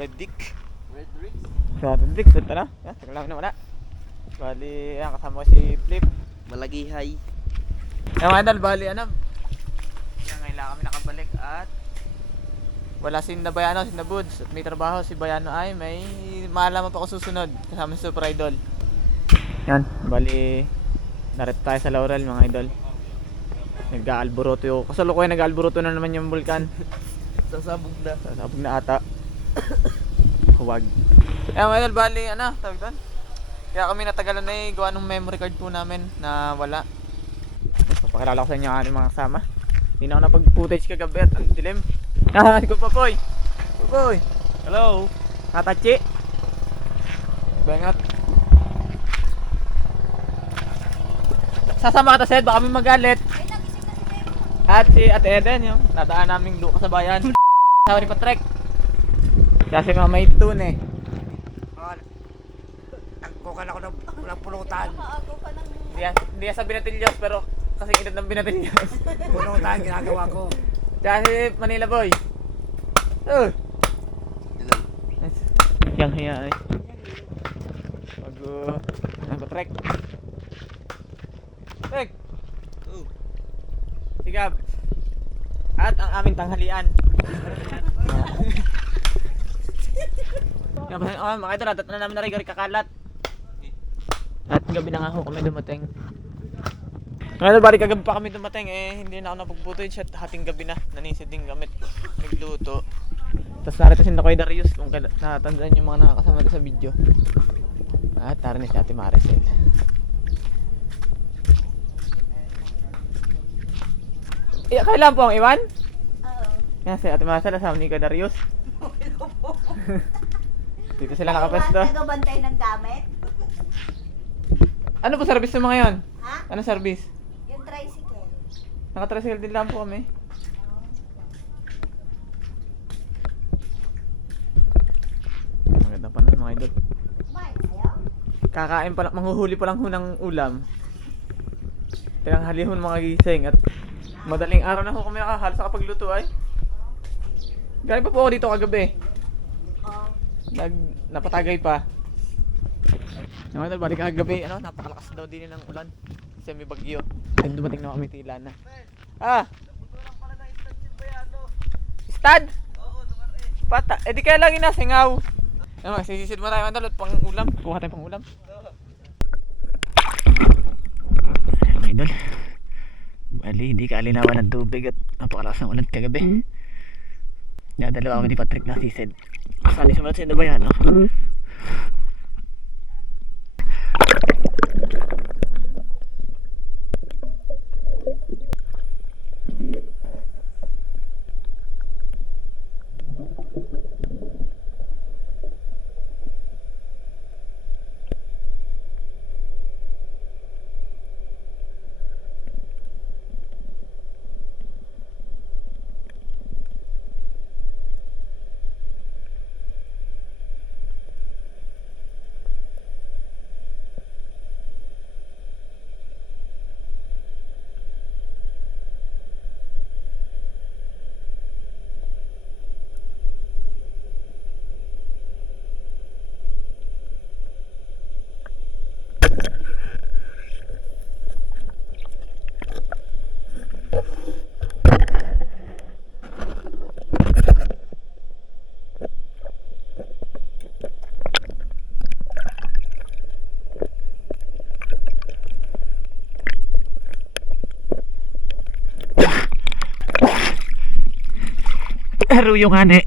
Red Dick. Red Ricks? Sa Red Dick, punta na. Yan, tagal namin na wala. Bali, yan, kasama ko si Flip. Malagihay. Yan mga idol, bali, yan, ngayon lang kami nakabalik at wala si Bayano, si Buds at may trabaho si Bayano ay may malaman pa ako susunod kasama si Super Idol. Yan, bali, narito tayo sa Laurel mga idol. Nag-aalboroto yung, kasalukuyan nag-aalboroto na naman yung vulkan. Sasabog na. Sasabog na ata. Huwag. Yan mga idol, bali, tawag doon. Kaya kami natagalan na gawa ng memory card po namin na wala. Papakilala ko sa inyo ang ating mga kasama. Hindi na ako napag-footage kagabi at ang dilim. Ah, ko Papoy. Papoy. Hello. Katachi. Bangat. Sasama ka ta Sed, baka kami magalit. At si Ate Eden, yung nadaan naming luka sa bayan. Sabi ni Patrek. Kasi nga may tune eh. Nagkukan ako ng pulutan. Hindi yan sa Binatilyos pero kasing edad ng Binatilyos. Pulutan ginagawa ko. Kasi Manila boy. Yang hiya ay. Bago Patrek. Patrek. Sigab. At ang aming tanghalian. Mga ito, natat na namin na rin kakalat. At gabi na nga ho kami dumating. Ngayon bari kagabi pa kami dumating hindi na ako napag-footage at hating gabi na. Nanisid din gamit. Nagluto. Tapos narito si Nakoy Darius kung natandaan yung mga nakakasama sa video. At tara na si Ate Maricel. Kailan po ang iwan? Oo. Yan si Ate Maricel, asama ni Nakoy Darius. Dito sila nakapesto. Nagabantay ng gamit? Ano po service mo ngayon? Ha? Ano service? Yung tricycle. Naka-tricycle din lang po kami. Maganda pa na mga idol. Kumain kayo? Kakain pa lang, manghuhuli pa lang ho ng ulam. Tinanghali ho ng mga gising at madaling araw na ho kami nakahal sa kapagluto ay. Galing pa po ako dito kagabi. Oo. Napatagay pa. Yung mga idol, balik kagabi, napakalakas daw din ng ulan. Kasi may bagyo. Ay, dumating na kami tila na. Stad? Oo, lugar eh. Pata, di kaya lagi na singaw. Sisisid mo tayo mandalot pang ulam. Kuha tayo pang ulam. Mga idol. Bali, hindi ka alinawan ng tubig at napakalakas ng ulan kagabi. Dalawa kami ni Patrick na sisid. Kasali sa mga ba yan, no? Ruyo nga ne.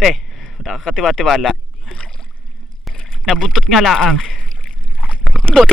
Te, nakakatiwa-tiwala. Nabuntot nga laang. But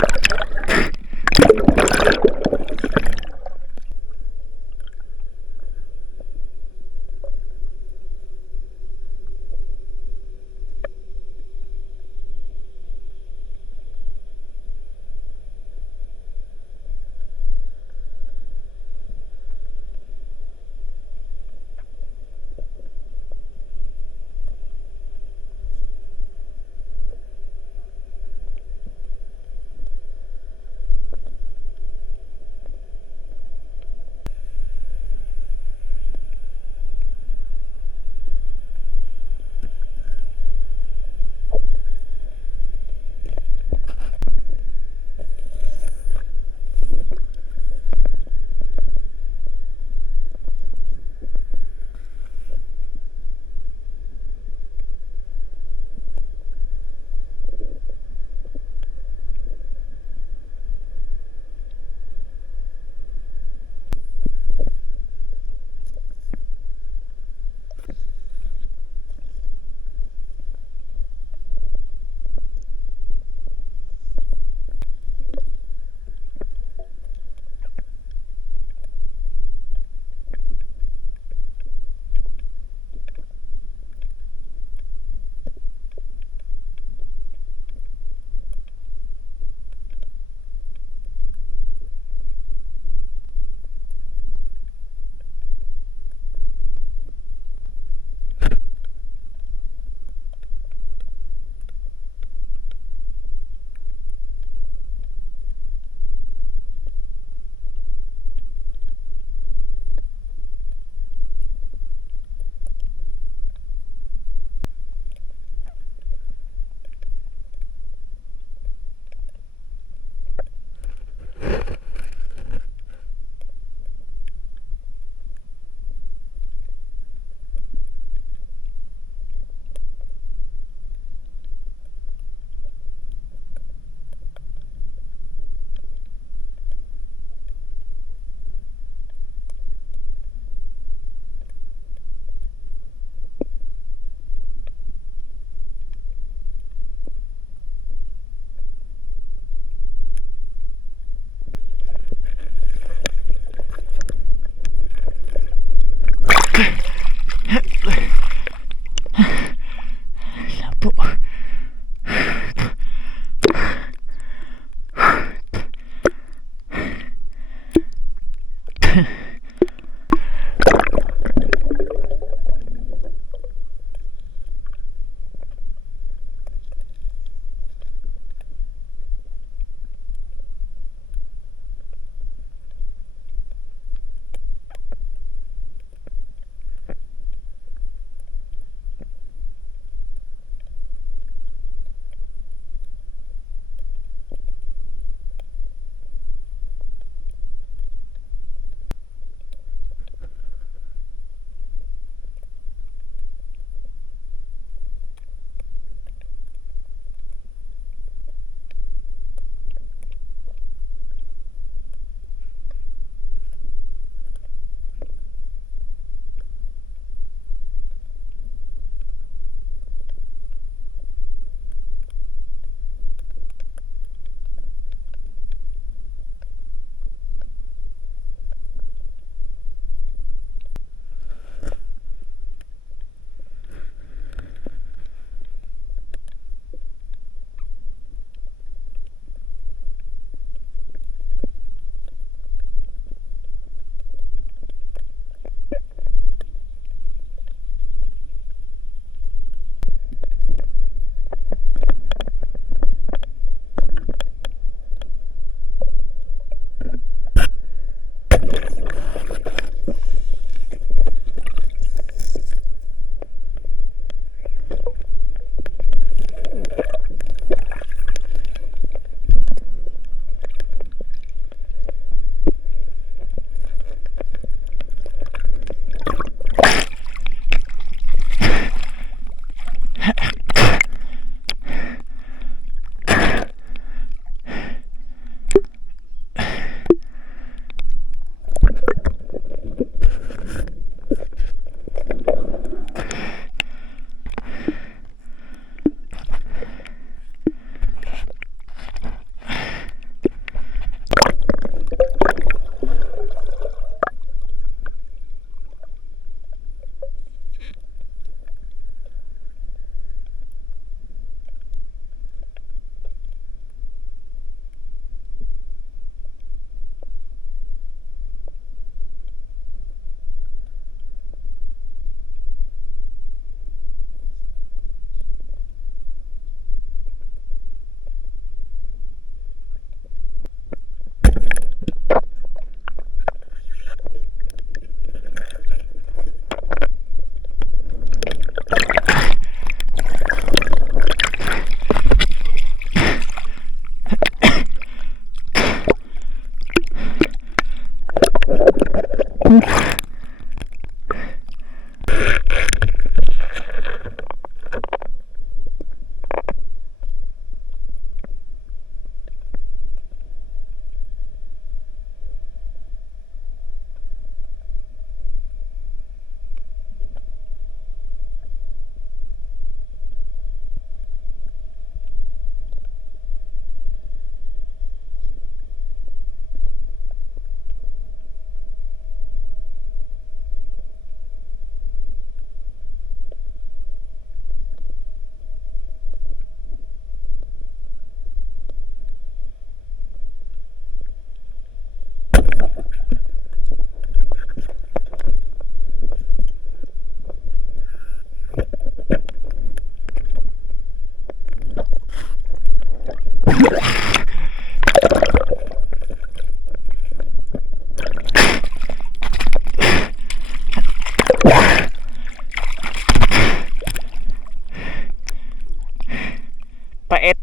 Pait.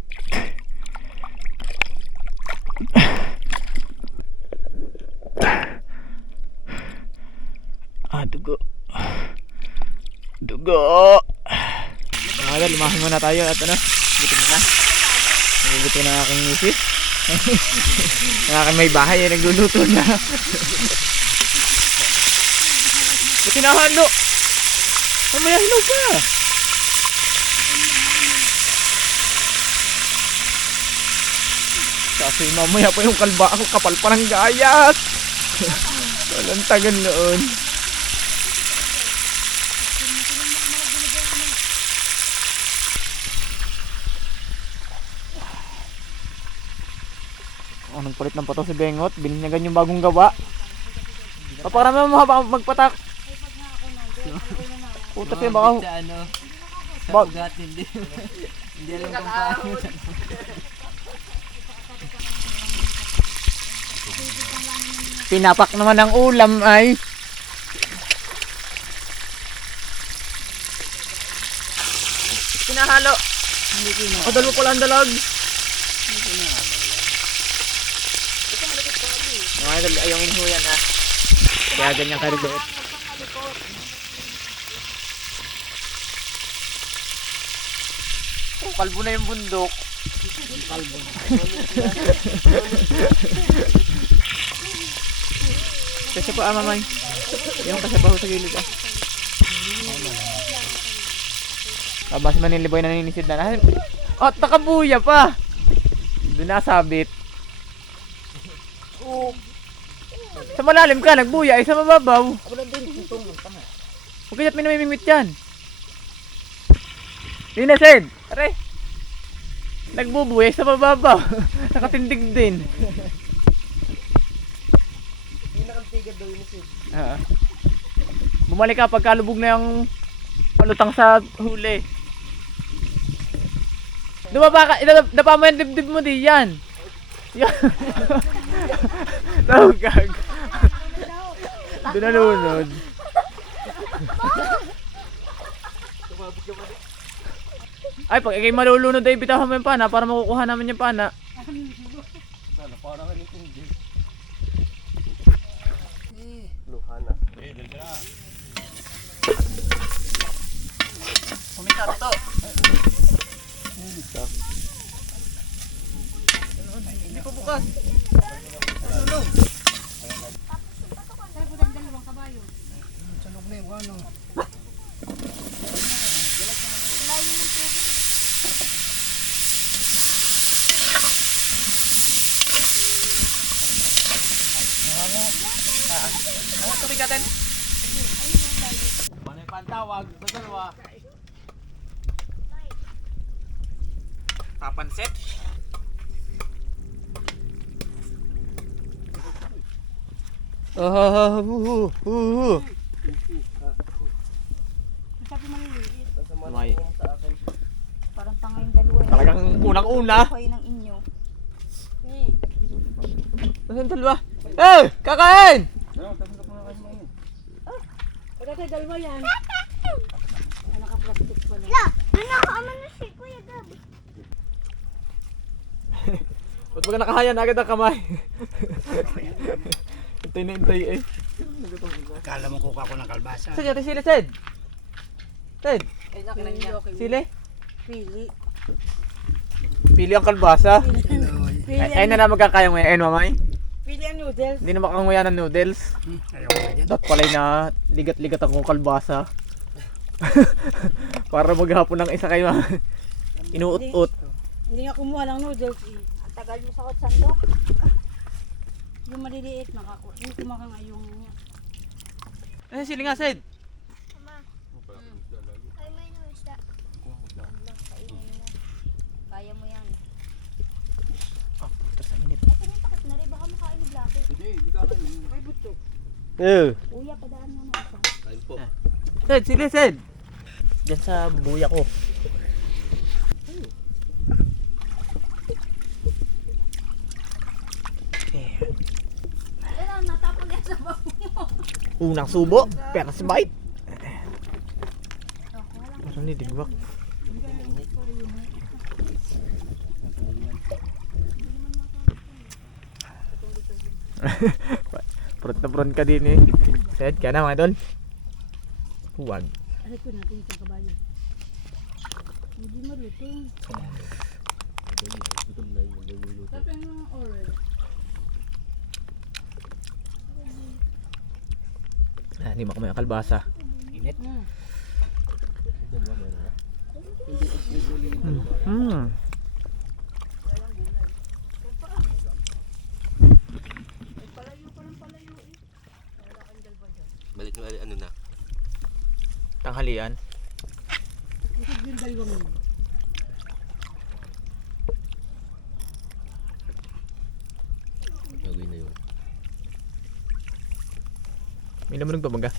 Dugo. Dugo. Mga idol, lumahan muna tayo at ano, gutom na. Nagugutom na aking misis. Ang aking may bahay ay nagluluto na. Ba't hinahalo? Mamaya hilaw pa. Kasi mamaya pa yung kalba ako kapal pa ng gayat. Walang tagan noon. Anong palit ng pato si Bengot? Bininyagan yung bagong gawa. Papakarami mo habang magpatak. Putas yan baka. Sa ano? Sa Bag. ugat, hindi. Hindi alam kung paano. Pinapak naman ang ulam ay. Pinahalo. O dalawa pala ang dalag. Mga idol, ayungin ho yan ha. Kaya ganyan karigot. Oh, kalbo na yung bundok. Kalbo na. Kasi pa mamay. Yung kasi pa ho sa gilid ah. Tapos maniliboy na ninisid na. Oh, nakabuya pa. Doon nasabit. Sa malalim ka, nagbuya. Ay sa mababaw. Huwag kaya't minamimingwit yan. Dinasid. Aray. Nagbubuya sa mababaw. Nakatindig din. Bumalik ka pagkalubog na yung palutang sa huli. Dumaba ka, dapa mo yung dibdib mo di yan. Yan. Tawagag. Doon nalunod. Ay, pag ikay malulunod ay bitahan mo yung pana para makukuha namin yung pana. Puminta to. Hindi pa bukas. Tulog. Sunog na yung ano. Ano tubig natin? Ano yung pantawag? Sa dalawa. Papansit. May. Parang tanga yung dalawa. Talagang unang-una. Kayo ng inyo. Nasaan dalawa? Eh! Kakain! Pagkakay dalawa yan. Naka-plastic pa lang. La! Nanakaaman na si Kuya Gab. Ba't baga nakahayan agad ang kamay? Hintay na hintay eh. Kala mo kuka ko ng kalbasa. Saan yata sila, Ted? Ted, Ay, nakinig niya. sila? Pili. Pili ang kalbasa. Pili Ay na magkakaya mo yan, mamay. Pili ang noodles. Hindi na makanguya ng noodles. Ayaw ko na dyan. Dapat pala'y na ligat-ligat akong kalbasa. Para maghapon ng isa kayo. Inuut-ut. Hindi nga kumuha ng noodles eh. Ang tagal mo sa sandok. Yung maliliit, hindi kumakang yung... Ano sila nga, Sid? Ay, may isda. Kaya mo yan. Oh, putas ang init. Ay, kanina takot na rin. Baka makain ng blaki. Hindi ka kayo. Ay, buto. Uya, padaan mo na isa. Kain po. Sid, sila, Sid. Diyan sa buya ko. Okay. Yan, natapon yan sa babo mo. Unang subo, first bite. Oh, walang Ano ni digbak? Prot na prot ka din eh. Sid, ka na mga idol. Huwag. Aray ko natin sa kabayo. Hindi marutong. Tapos yung oral. Hindi makamay ang kalbasa. Init. Hmm. Balik nyo ano na. Tanghalian. Yung dalawang yun. Gagawin na yun. May naman ng tumaga.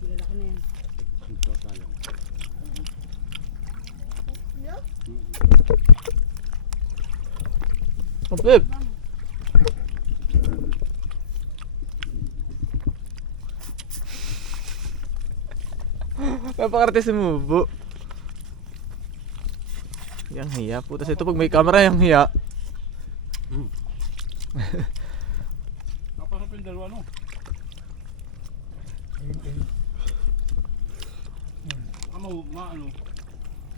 Kilala ko na yan. Oh, babe. Napakarte si Mubo. Yang hiya. Putas ito pag may camera yang hiya. Napasap yung dalawa no? Ano?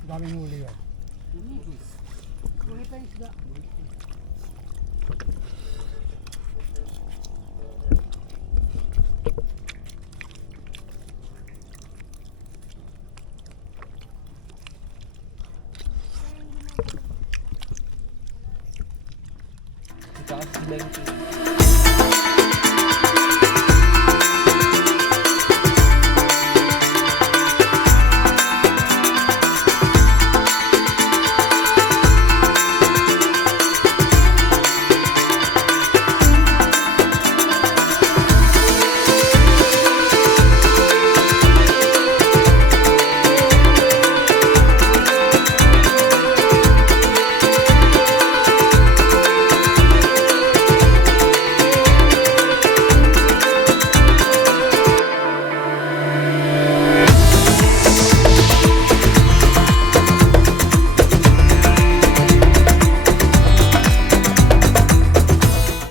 Daming huli yan. Buhay pa yung isda. Ikaw si Benji.